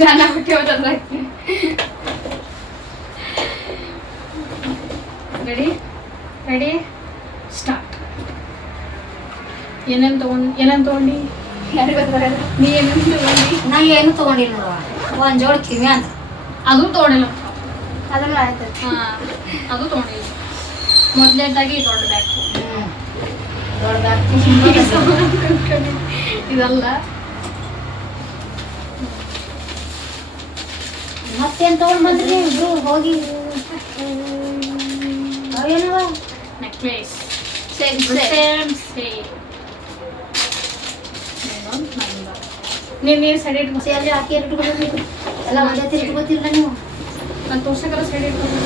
ಜಾನ ಬಿಟ್ಟು ready ready start. ಏನೇನು ತಗೊಂಡು ಯಾರು ಗೊತ್ತಾಗ ನೀ ಏನೇನು ತಗೊಂಡು? ನಾ ಏನು ತಗೊಂಡಿಲ್ಲ ನೋಡುವ. ಒಂದು ಜೋಡಿ ಕಿವಿ ಅಂತ ಅದು ತಗೊಂಡಿಲ್ಲ. ಅದನ್ನ ಆಯ್ತು. ಹಾಂ ಅದು ತಗೊಂಡಿಲ್ಲ. ಮೊದಲನೇದಾಗಿ ದೊಡ್ಡ ಬ್ಯಾಗ್. ದೊಡ್ಡ ಬ್ಯಾಗ್ ಇದಲ್ಲ. ಮತ್ತೇನು ತಗೊಂಡು ಬಂದ್ರಿ ಇಬ್ರು ಹೋಗಿ? ಅವೇನವ? ನೆಕ್ಲೇಸ್ ಸೇಮ್ ನೀನು ಸೈಡ್ ಇಟ್ಕೊ. ಅಲ್ಲಿ ಹಾಕಿ ಇಟ್ಕೊಂಡು ಎಲ್ಲ ಒಂದೇ ತೀರಿ ಇಟ್ಕೊತಿರಲ್ಲ ನೀವು? ನಾನು ತೋರ್ಸಕ್ಕೆಲ್ಲ ಸೈಡ್ ಇಟ್ಕೊಂಡು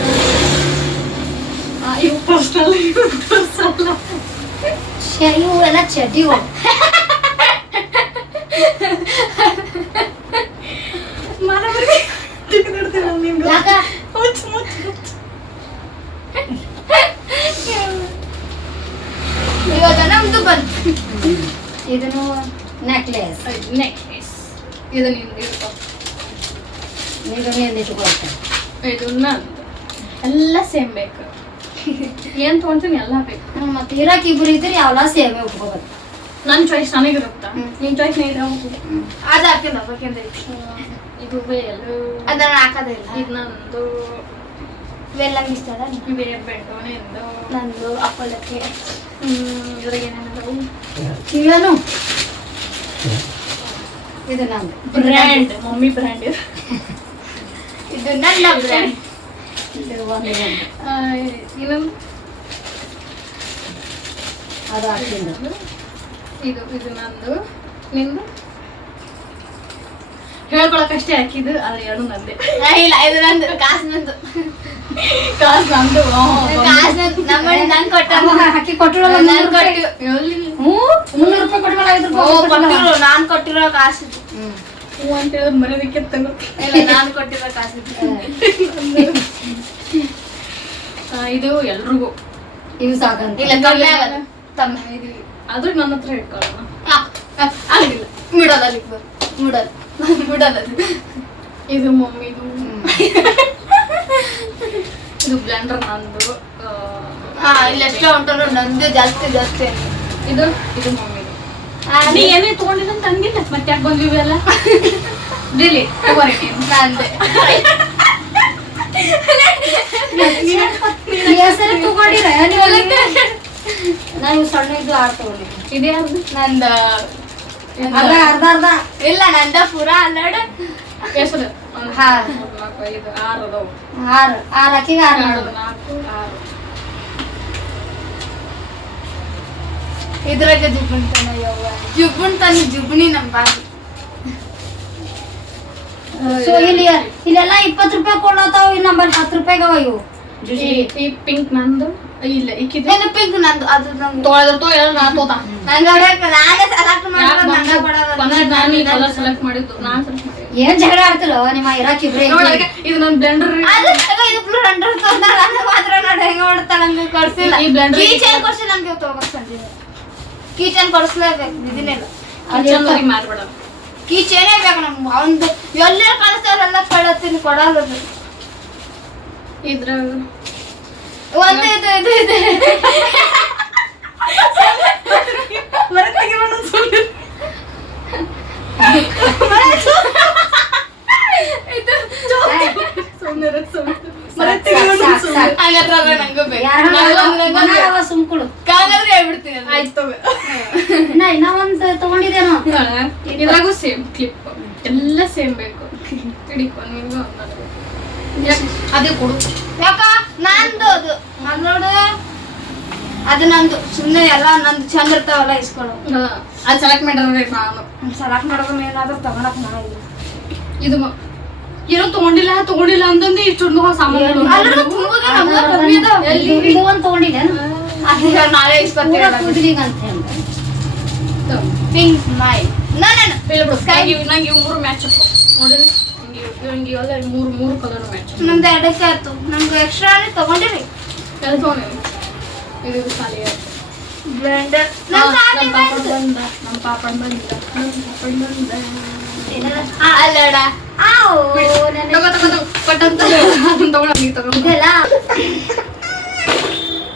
ಇವು ಪರ್ಸ್ನಲ್ ತೋರ್ಸಲ್ಲ. ಇವು ಎಲ್ಲ ಚಡ್ಡಿಗಳು. ಯಾಕ ಇವಾಗ ನಮ್ದು ಬಂತು. ಇದನ್ನು ನೆಕ್ಲೆಸ್ ಇದು ನಿಂದು ಇರ್ತಾವ. ಇದನ್ನು ಇಟ್ಕೊಳ್ತೆ. ಇದು ನಂದು. ಎಲ್ಲ ಸೇಮ್ ಬೇಕು. ಏನು ತೊಗೊಂತೀನಿ ಎಲ್ಲ ಬೇಕು. ಮತ್ತೆ ಇರಾಕ್ ಇಬ್ರು ಇದ್ರೆ ಯಾವಲ್ಲ ಸೇಮೆ ಉಟ್ಕೋಬೇಕು. ನನ್ನ ಚಾಯ್ಸ್ ನನಗಿರುತ್ತಾ? ನಿನ್ನ ಚಾಯ್ಸ್ ನೀನು ಅದು ಹಾಕಿಲ್ಲ ಬೇಕಂದ್ರೆ ಇದು ಬೇಲು ಅದನ್ನ ಹಾಕೋದಿಲ್ಲ. ಇದು ನಂದು. ಇವೆಲ್ಲ ಇಷ್ಟಲ್ಲ ಬೇರೆ ಬೆಂಡು ನಿಂದು ನಂದು ಅಪ್ಪಳಕ್ಕೆ. ಇದ್ರಾಗ ಏನೇನದವು? ಕಿವಿನು ಇದು ನಂದು ಬ್ರ್ಯಾಂಡ್. Mummy brand. ಇದು ನನ್ನ ಬ್ರ್ಯಾಂಡ್. ಇದು ಒಂದು ಇನ್ನೊಂದು ಅದು ಹಾಕಿದ್ದು. ಇದು ನಂದು. ನಿಂದು ಹೇಳ್ಕೊಳಕಷ್ಟೇ ಹಾಕಿದ್ದು, ಆದ್ರೆ ಎರಡು ನಂದೆ. ಇಲ್ಲ ಇದು ನಂದು. ಕಾಸು ನಂದು. ಕಾಸು ನಂದು. ಕಾಸು ನಮ್ಮನೆ ನಾನು ಕೊಟ್ಟ ಹಾಕಿ ಕೊಟ್ಟಿರೋ ನಾನು ಕೊಟ್ಟು 300 ರೂಪಾಯಿ ಕೊಟ್ಟಿರೋ 5 ರೂಪಾಯಿ ಕೊಟ್ಟಿರೋ ನಾನು ಕೊಟ್ಟಿರೋ ಕಾಸು. ಹ್ಞೂ ಅಂತ ಹೇಳಿದ್ರೆ ಮರ್ಯಾದಕ್ಕೆ ತಂಗ. ಇಲ್ಲ ನಾನು ಕೊಟ್ಟಿರೋ ಕಾಸು. ಇದು ಎಲ್ರಿಗೂ ಇವು ಸಾಕಂತ. ಇಲ್ಲ ಕಮ್ಮಿ ಆಗಲ್ಲ ತಮ್ಮ. ಆದ್ರೂ ನನ್ನ ಹತ್ರ ಇಟ್ಕೊಳ್ಳೋಣ. ಆಗಿಲ್ಲ ಬಿಡೋದು ಅಲ್ಲಿ ಬಿಡೋದು ಬಿಡೋದು. ಇದು ಮಮ್ಮಿದು. ಇದು ಬ್ಲೆಂಡರ್ ನಂದು. ಇಲ್ಲ ಎಷ್ಟೋ ಉಂಟು ನಂದು ಜಾಸ್ತಿ ಜಾಸ್ತಿ. ಇದು ಮಮ್ಮಿದು. ನೀ ಏನೇ ತಗೊಂಡಿದ್ದ ಅಂತ ಹಂಗಿಲ್ಲ. ಮತ್ತೆ ಯಾಕೆ ಬಂದ್ವಿ ಎಲ್ಲ ಡಿಲಿ ತಗೋರಿ ನೀನು. ನಂದೆ ಹೆಸರು ತಗೊಂಡಿರ ನಾನು ಸಣ್ಣ ಇದು ಆಡ್ ತಗೊಂಡಿ. ಇದೇ ಅದು ನಂದ ಅರ್ಧ ಇಲ್ಲ ನಂದ ಪೂರ ಅಲ್ಲಡ ಹೆಸರು. 6 ಅದಾವು. 6 ಅಕ್ಕಿಗೆ 6 4 6. ಇದ್ರಾಗ ಜುಬ್ಬುಣ್ ತಾನ ಯವ್ವ ಜುಬ್ಬುಣ್ ತಾನ ಜುಬ್ಬುಣಿ ನಮ್ಮ ಬಾಗಿ. ಸೊ ಇಲ್ಲೆಲ್ಲ 20 ರೂಪಾಯಿ ಕೊಡ್ಲತ್ತಾವ. ಇಲ್ಲಿ ನಂಬರ್ 10 ರೂಪಾಯಿಗವ ಇವು. ಈ ಪಿಂಕ್ ನಂದು. ಇಲ್ಲ ಈಕಿದು ಪಿಂಕ್ ನಂದು. ಅದು ನಂಗೆ ತೊಳೆದ್ರು ಎಲ್ಲ ನಾ ತೋತ. ನಾನೇ ಸೆಲೆಕ್ಟ್ ಮಾಡಿದ್ದು ನಾನು ಸೆಲೆಕ್ಟ್ ಮಾಡಿದ್ದು. ಏನ್ ಜಗಳ ಆಡ್ತಿಲ್ಲ ನಿಮ್ಮ ಇರಾಕ್ ಇಬ್ರೇ? ಇದು ನನ್ನ ಬ್ಲೆಂಡರ್. ಇದು ಬ್ಲೆಂಡರ್ ಮಾತ್ರ ನೋಡಿ ಹೆಂಗ ಮಾಡ್ತಾಳ. ನಮ್ಗೆ ಕೊಡ್ಸಿಲ್ಲ. ಈ ಬ್ಲೆಂಡರ್ ಕೀ ಚೈನ್ ಕೊಡ್ಸಿ ನಮ್ಗೆ ತಗೋಬೇಕು. ಕೀ ಚೈನ್ ಕೊಡಿಸ್ಲೇಬೇಕು. ಇದನ್ನೆಲ್ಲ ಮಾಡ್ಬೇಡ. ಕೀ ಚೈನೇ ಬೇಕು ನಮ್ಗೆ. ಅವ್ನು ಎಲ್ಲೆಲ್ಲ ಕಾಣಿಸ್ತಾವ್ರೆಲ್ಲ ಕೊಡತ್ತೀನಿ ಕೊಡಲ್ಲ. ಇದ್ರ ಒಂದು ಇದು ಇದು ಇದು ಸುಮ್ಕುಳು ಹೇಳ್ಬಿಡ್ತೀನಿ. ಆಯ್ತು ಇನ್ನ ಒಂದು ತಗೊಂಡಿದ್ದೇನೋ. ಇದ್ರಾಗೂ ಸೇಮ್ ಕ್ಲಿಪ್ ಎಲ್ಲ ಸೇಮ್ ಬೇಕು. ಹಿಡಿಕೊ ನೀವು ಅದೇ ಕೊಡು. ಯಾಕ ನಂದು ಅದು ನೋಡು. ಅದು ನಂದು. ಸುಮ್ಮನೆ ಎಲ್ಲ ನಂದು ಚಂದ ಇರ್ತಾವಲ್ಲ ಇಸ್ಕೊಳ್ಳೋ. ಅದು ಸೆಲೆಕ್ಟ್ ಮಾಡಿದ್ರೆ ನಾನು ಸೆಲೆಕ್ಟ್ ಮಾಡೋದು ಏನಾದ್ರೂ ತಗೊಳಕ್ ಮಾಡಿಲ್ಲ. ಇದು ಏನೋ ತಗೊಂಡಿಲ್ಲ ಅಂತಂದು ಇಷ್ಟು ಸಾಮಾನು. ಇದು ಒಂದು ತಗೊಂಡಿದ್ದೆ ನಾಳೆ ಪಿಂಕ್ ಮೈ ನಂಗೆ ಇವು 3 ಮ್ಯಾಚ್ ನೋಡಿರಿ. ನಂಗೆ ಮೂರು ಕಲರ್ ಮ್ಯಾಚ್. ನಮ್ದು 2ಕ್ಕೆ ಆಯ್ತು. ನಮ್ಗೆ ಎಕ್ಸ್ಟ್ರಾ ತಗೊಂಡಿರಿ. ಎಲ್ಲ ತಗೊಂಡಿವಿ. ಇದು ಖಾಲಿ ಆಯ್ತು. ಬ್ಲೆಂಡರ್ ನಮ್ಮ ಪಾಪನ್ ಬಂದ. ಅಲ್ಲಡ ಕೊಟ್ಟಂತ ಅದನ್ನ ತಗೊಂಡು ನೀ ತಗೊಂಡು ಇದೆಲ್ಲ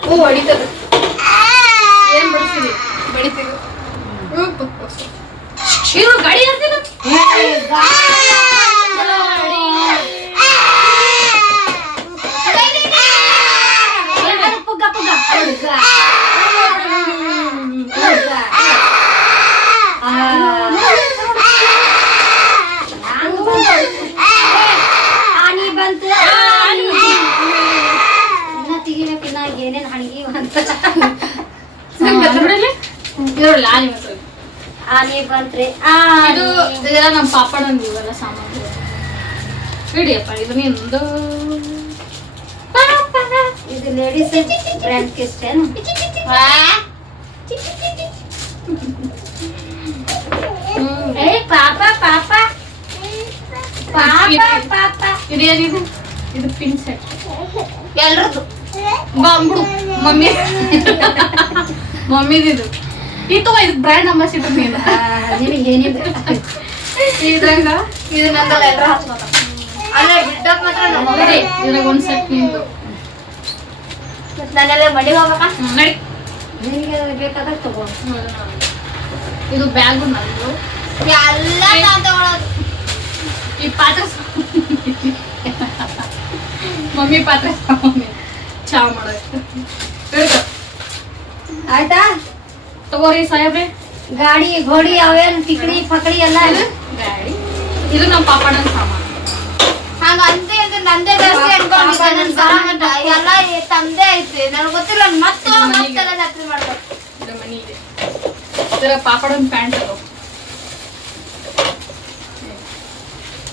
ಓ ಹೊಡಿತದ ಏನ್ ಬಡಿಸಿರಿ ಬಡಿತೀರಿ ಇವ್ರು ಗಾಡಿ ಇರ್ತಿಲ್ಲ ಪುಗ್ಗ ಪುಗ್ಗ ಆನಿ ಬಂತು ಇನ್ನ ತೆಗಿಬೇಕಿನ್ನ ಏನೇನ್ ಹಣಿಗಿ ಅಂತ ಇದ್ರಲ್ಲಿ ಆನಿ ಮತ್ತೆ ಆನಿ ಬಂತ್ರಿ ಇದು ಇದೆಲ್ಲ ನಮ್ಮ ಪಾಪಡ ಇವೆಲ್ಲ ಸಾಮಾನು ಹಿಡಿಯಪ್ಪ ಇದು ನಿಂದು ಇದು ಲೇಡೀಸ್ ಬ್ರ್ಯಾಂಡ್ ಕಿಸ್ಟ್ ಏನು ಏ ಪಾಪ ಪಾಪ ಪಾಪ ಪಾಪ ಇದು ಏನಿದು ಇದು ಪಿನ್ ಸೆಟ್ ಎಲ್ರದ್ದು ಬಾಂಬುಡು ಮಮ್ಮಿ ಮಮ್ಮಿದಿದು ಇದು ಇದು ಬ್ರ್ಯಾಂಡ್ ಅಂಬಾಸಿಡರ್ ನೀನು ನಿನಗೆ ಏನಿದೆ ಇದ್ರಾಗ ಇದು ನಂದಲ್ಲ ಎಲ್ಲರೂ ಹಚ್ಕೋತ ಅಲ್ಲ ಬಿಟ್ಟಕ್ ಮಾತ್ರ ನೋಡಿ ಇದ್ರಾಗ ಒಂದ್ ಸೆಟ್ ನಿಂದು ನಾನೆಲ್ಲ ಮಡಿ ಹೋಗ್ಬೇಕಾ ನಡಿ ನಿನಗೆ ಬೇಕಾದ್ರೆ ತಗೋ ಇದು ಬ್ಯಾಗು ನಂದು ಎಲ್ಲ ನಾನ್ ತಗೊಳೋದು ಈ ಪಾತ್ರೆ ಮಮ್ಮಿ ಪಾತ್ರೆ ಮಮ್ಮಿ ಚಾ ಮಾಡೋದು ಹಿಡ್ಕೊ. ಆಯ್ತಾ ತಗೋರಿ ಸಾಹೇಬ್ರೆ ಗಾಡಿ ಗೋಡಿ ಅವೇನು ತಿಕಡಿ ಪಕಡಿ ಎಲ್ಲ ಗಾಡಿ ಇದು ನಮ್ಮ ಪಾಪಡನ ಸಾಮಾನು ಹಂಗ ಅಂತೆ ಇದು ನಂದೇ ಜಾಸ್ತಿ ಅನ್ಕೊಂಡಿದ್ದೆ ನನ್ ಬರಾಮಟ ಎಲ್ಲ ತಮ್ದೇ ಐತಿ ನನಗೆ ಗೊತ್ತಿಲ್ಲ ಮತ್ತೆ ಮತ್ತೆಲ್ಲ ಜಾತ್ರೆ ಮಾಡ್ಬೇಕು ಇದು ಮನಿಗೆ ಇದರ ಪಾಪಡನ ಪ್ಯಾಂಟ್ ಅದು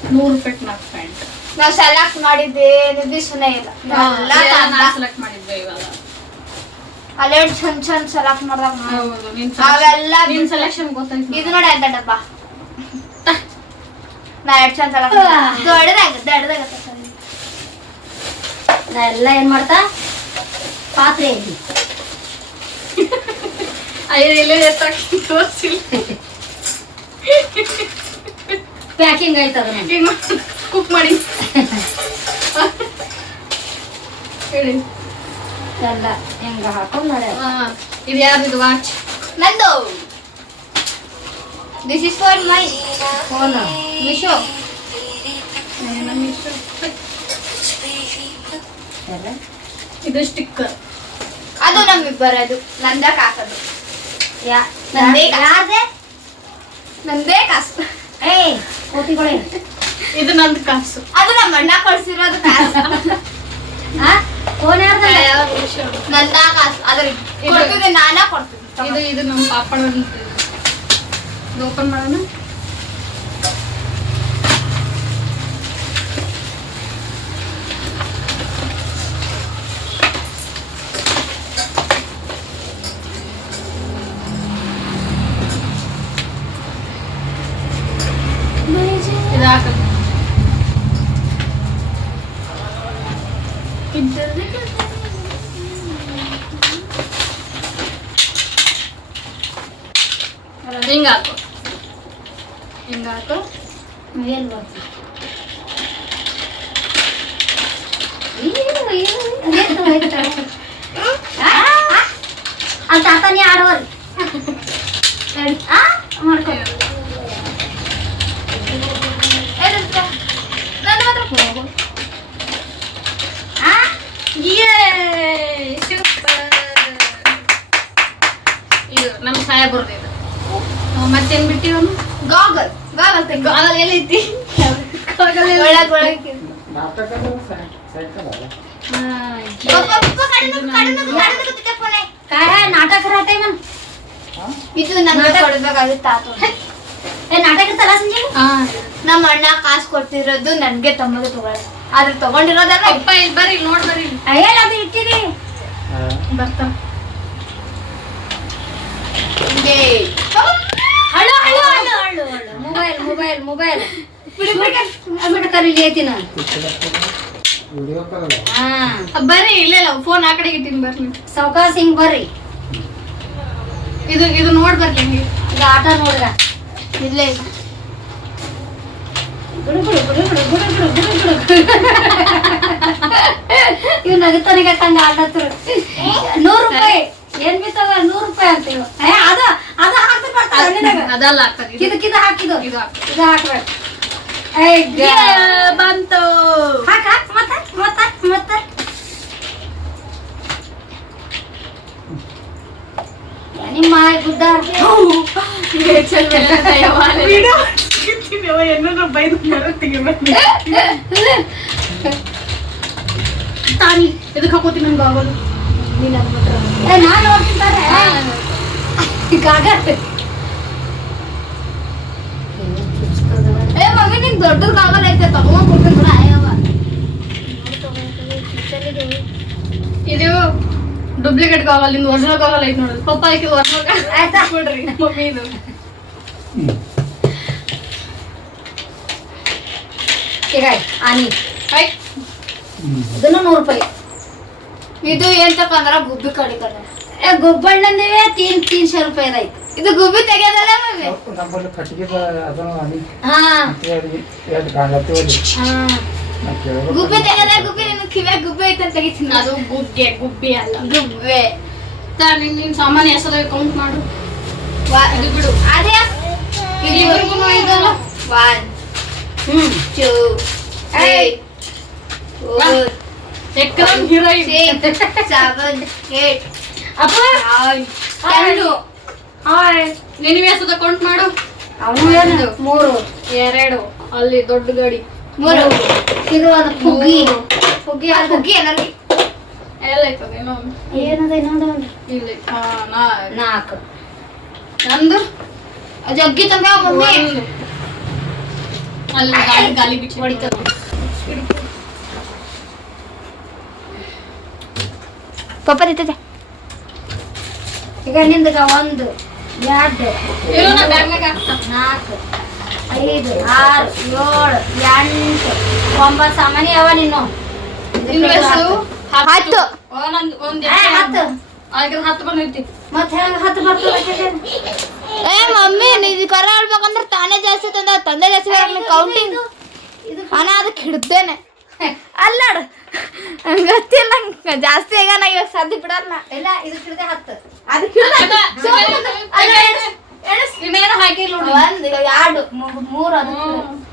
100 ರೂಪಾಯಿ 4 ಪ್ಯಾಂಟ್ ನಾವ್ ಸೆಲೆಕ್ಟ್ ಮಾಡಿದ್ದೆ ನಿರ್ದೇಶನೇ ಇಲ್ಲ ಎಲ್ಲ ಸೆಲೆಕ್ಟ್ ಮಾಡಿದ್ವಿ ಇವಾಗ ಅಲ್ಲೇ ಚಂದ್ ಚಂದ್ ಸೆಲೆಕ್ಟ್ ಮಾಡ್ದಾಗ ಹೌದು ಅವೆಲ್ಲ ನಿನ್ ಸೆಲೆಕ್ಷನ್ ಗೊತ್ತಾಯ್ತು ಇದು ನೋಡಿ ಅಂತ ಡಬ್ಬ ನಾ ಎರಡು ಚಂದ ದೊಡ್ಡದಾಗ ನಾ ಎಲ್ಲ ಏನ್ ಮಾಡ್ತಾ ಪಾತ್ರೆ ಅಯ್ಯೋ ಇಲ್ಲೇ ತೋರಿಸಿಲ್ಲ ಪ್ಯಾಕಿಂಗ್ ಆಯ್ತದ ಕುಕ್ ಮಾಡಿ ಹೇಳಿ ಎಲ್ಲ ಹೆಂಗ ಹಾಕೊಂಡ್ ನೋಡ ಇದು ಯಾರ್ದು ವಾಚ್ ನಂದು this is for my phone Meesho ಇದು ಸ್ಟಿಕ್ಕರ್ ಅದು ನಮ್ಮಿಬ್ಬರದು ನಂದಕ್ಕೆ ಹಾಕೋದು ನಂದೇ ಕಾಸು ಏಯ್ ಕೋತಿಗಳೇ ಇದು ನಂದು ಕಾಸು ಅದು ನಮ್ಮ ಅಣ್ಣ ಕಳ್ಸಿರೋದು ಕಾಸು ಫೋನ್ ನಂದ ಕಾಸು ಅದ್ರ ಕೊಡ್ತಿದ್ದೆ ನಾನಾ ಕೊಡ್ತಿದ್ದೆ ಇದು ನಮ್ಮ ಪಾಪಡ ಓಪನ್ ಮಾಡೋಣ ಇದು ಹಾಕಲ್ಲ ಹಿಂಗಾಕು ಹಿಂಗಾಕು ಏನ್ ಬರ್ತೀವಿ ಆ ತಾತನೇ ಆಡೋರು ಮಾಡ್ಕೊ ನನ್ನ ಮಾತ್ರ ಹೋಗು ಇದು ನಮ್ಮ ಸಾಹೇಬ್ರದ್ದು ಇದು ಮತ್ತೇನ್ ಬಿಟ್ಟಿವನು ಗಾಗಲ್ ಗಾಗಲ್ ಗಾಗಲ್ ಎಲ್ಲೈತಿ ಒಳಗೆ नाटक राहते ना ಇದು ನನ್ನ ಕೊಡಬೇಕಾಗುತ್ತೆ ಆತು ಏ ನಾಟಕ ತಲ ಸಂಜೆ ನಮ್ಮ ಅಣ್ಣ ಕಾಸು ಕೊಡ್ತಿರೋದು ನನಗೆ ತಮಗೆ ತಗೊಳ್ಳಿ ಆದ್ರೆ ತಗೊಂಡಿರೋದಲ್ಲ ಅಪ್ಪ ಇಲ್ಲಿ ಬರ್ರಿ ಇಲ್ಲಿ ನೋಡಿ ಬರ್ರಿ ಅಯ್ಯಲ್ಲ ಅದು ಇಟ್ಟಿರಿ ಬರ್ತಾ ಹಳು ಹಳು ಹಳು ಹಳು ಹಳು ಮೊಬೈಲ್ ಮೊಬೈಲ್ ಮೊಬೈಲ್ ಬಿಡು ಕರೀಲಿ ಐತಿ ನಾನು ಬರ್ರಿ ಇಲ್ಲ ಫೋನ್ ಆ ಕಡೆಗೆ ಇಟ್ಟಿನಿ ಬರ್ರಿ ಸೌಕಾಸ್ ಹಿಂಗ್ ಬರ್ರಿ ಇದು ಇದು ನೋಡ್ ಬರ್ಲಿ ಈಗ ಆಟ ನೋಡ್ರ ಇಲ್ಲೇ ಇವ್ ನಗತಾನಿಗೆ ಹಂಗ ಆಡತ್ರ 100 ರೂಪಾಯಿ ಏನ್ ಬಿತ್ತವ 100 ರೂಪಾಯಿ ಅಂತೀವ ಅದ ಅದ ಹಾಕ್ತ ಬರ್ತಾನೆ ಅದಲ್ಲ ಆಗ್ತದೆ ಇದು ಹಾಕಿದ್ದು ಇದು ಇದು ಹಾಕ್ಬೇಕು ಬಂತು ಹಾಕ ಮತ್ತೆ ನಿಮ್ಮ ಗುಡ್ಡ ತಾನಿ ಇದಕ್ಕೆ ಹಾಕೋತೀನಿ ನನ್ಗೆ ಆಗೋದು ನಾನು ನೋಡ್ತಿದ್ದಾರೆ ಏ ಮಗ ನಿಂಗೆ ದೊಡ್ಡದು ಕಾಗಲ್ ಐತೆ ತಗೊಂಡ್ ಕೊಡ್ತೀನಿ ಬಿಡ ಅಯ್ಯವ್ವ ಇದು ಡೂಪ್ಲಿಕೇಟ್ ಗಾಗಲ್ ನಿಂದು ಒರಿಜಿನಲ್ ಗಾಗಲ್ ಐತೆ ನೋಡ್ರಿ ಪಪ್ಪ ಐತಿ ಒರಿಜಿನಲ್ ಆಯ್ತಾ ಕೊಡ್ರಿ ಮಮ್ಮಿ ಇದು ಈಗ ಆನಿ ಆಯ್ತು ಇದನ್ನು 100 ರೂಪಾಯಿ ಇದು ಏನ್ ತಕೊಂಡ್ರ ಗುಬ್ಬಿ ಕಡಿತಾರೆ ಗೊಬ್ಬಣ್ಣಂದಿವೆ 300 ರೂಪಾಯಿ ಐತಿ ಇದು ಗುಬ್ಬಿ ತೆಗೆದಲ್ಲ ಮಮ್ಮಿ ನಮ್ಮಲ್ಲಿ ಕಟ್ಟಿಗೆ ಅದನ್ನು ಅನಿ ಹಾ ಎರಡು ಕಾಣತ್ತೀವಲ್ಲಿ ಗುಬ್ಬಿ ತೆಗೆದ ಗುಬ್ಬಿ ನಿನ್ನ ಕಿವ್ಯಾಗ ಗುಬ್ಬಿ ಐತೆ ಅಂತ ತೆಗಿತೀನಿ ಅದು ಗುಬ್ಬಿ ಅಲ್ಲ ಗುಬ್ಬೆ ನಿನ್ ಸಾಮಾನ್ಯ ಹೆಸರು ಕೌಂಟ್ ಮಾಡು ಇದು ಬಿಡು ಅದೇ ಇಬ್ರಿಗೂ ಇದಲ್ಲ 1 2 3 4 ಎಕ್ರಮ್ ಹೀರೋಯಿನ್ 6 7 8 ಅಪ್ಪ 9 ಹಾಯ್ ನಿನಗೆ ಹೆಸರು ಕೌಂಟ್ ಮಾಡು ಅವನು ಏನು 3 2 ಅಲ್ಲಿ ದೊಡ್ಡ ಗಾಡಿ 3 ಇದು ಒಂದು ಹುಗ್ಗಿ ಅದು ಹುಗ್ಗಿ ಎಲ್ಲರಿಗೆ ಎಲ್ಲ ಐತದ ಏನೋ ಏನದ ಇನ್ನೊಂದು ಇಲ್ಲ 4 ನಂದು ಜಗ್ಗಿ ತಂಗ ಮಮ್ಮಿ ಒಂದು. ಅಲ್ಲಿ ಗಾಲಿ ಬಿಚ್ಚಿ ಹೊಡಿತದ ಪಪ್ಪ ತಿಂತದೆ ಈಗ ನಿಂದಗ 1 2 ಇರೋ ನಾ ಬ್ಯಾಗ್ನಾಗ 4 5 6 7 8 9 ಸಾಮಾನ್ಯ ಅವ ನೀನು ನಿನ್ನ ಹೆಸರು ಹತ್ತು. ಒಂದ್ 10 ಆಗ 10 ಬಂದೈತಿ ಮತ್ತೆ ಹೆಂಗ 10 ಬರ್ತದೆ ಏ ಮಮ್ಮಿ ನೀ ಕರ ಹೇಳ್ಬೇಕಂದ್ರೆ ತಾನೇ ಜಾಸ್ತಿ ತಂದೆ ಜಾಸ್ತಿ ಕೌಂಟಿಂಗ್ ನಾನು ಅದಕ್ಕೆ ಹಿಡ್ತೇನೆ ಅಲ್ಲಾಡು ಗೊತ್ತಿಲ್ಲ ನಂಗೆ ಜಾಸ್ತಿ ಈಗ ನಾ ಇವಾಗ ಸದ್ಯ ಬಿಡಲ್ಲ ಇಲ್ಲ ಇದು ಹಿಡಿದೆ 10 ಅದಕ್ಕೆ ಇನ್ನೇನು ಹಾಕಿಲ್ಲ ನೋಡು 1 2 3 ಅದು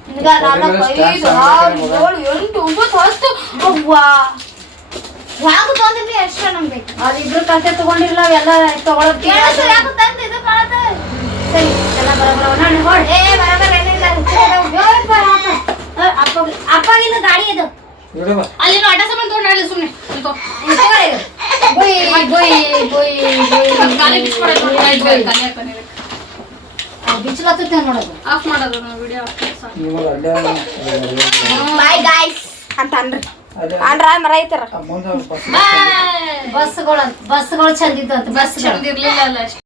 ನಿನಗ 4 5 6 7 8 9 10 ಅವ್ವಾ ಯಾಕೆ ತೊಗೊಂಡಿದ್ರಿ ಎಷ್ಟ ನಮ್ಗೆ ಅದಿಬ್ರು ಕಲ್ತೆ ತಗೊಂಡಿಲ್ಲ ಅವೆಲ್ಲ ತಗೊಳಕ್ಕೆ ಯಾಕೆ ತಂದು ಇದು ಕಾಣತ್ತೆ ಸರಿ ಎಲ್ಲ ಬರಬರ ನಾನು ಹೊಡ್ ಏ ಬರಬರ ಏನಿಲ್ಲ ಅಪ್ಪಗಿನ ಗಾಡಿ ಇದು ಅಲ್ಲಿ ಅಡ್ಡ ಸಾಮಾನು ತಗೊಂಡು ಅಲ್ಲಿ ಸುಮ್ಮನೆ ಬುಯ್ ಬುಯ್ ಬುಯ್ ಗಾಲಿ ಬಿಚ್ಕೊಡೋದು ಬಿಚ್ಚಲತ್ತ ನೋಡೋದು ಆಫ್ ಮಾಡೋದು ನಾವು ವಿಡಿಯೋ ಆಫ್ ನಿಮಗೆ ಅಲ್ಲೇ ಬಾಯ್ ಗಾಯ್ಸ್ ಅಂತ ಅನ್ರಿ ಅಲ್ಲೇ ಅಂದ್ರ ಮರ ಐತಾರ ಮುಂದೆ ಬಸ್ಗಳು ಚಂದಿದ್ದು ಅಂತ ಬಸ್ ಚಂದ ಇರ್ಲಿಲ್ಲ ಅಲ್ಲ ಅಷ್ಟೇ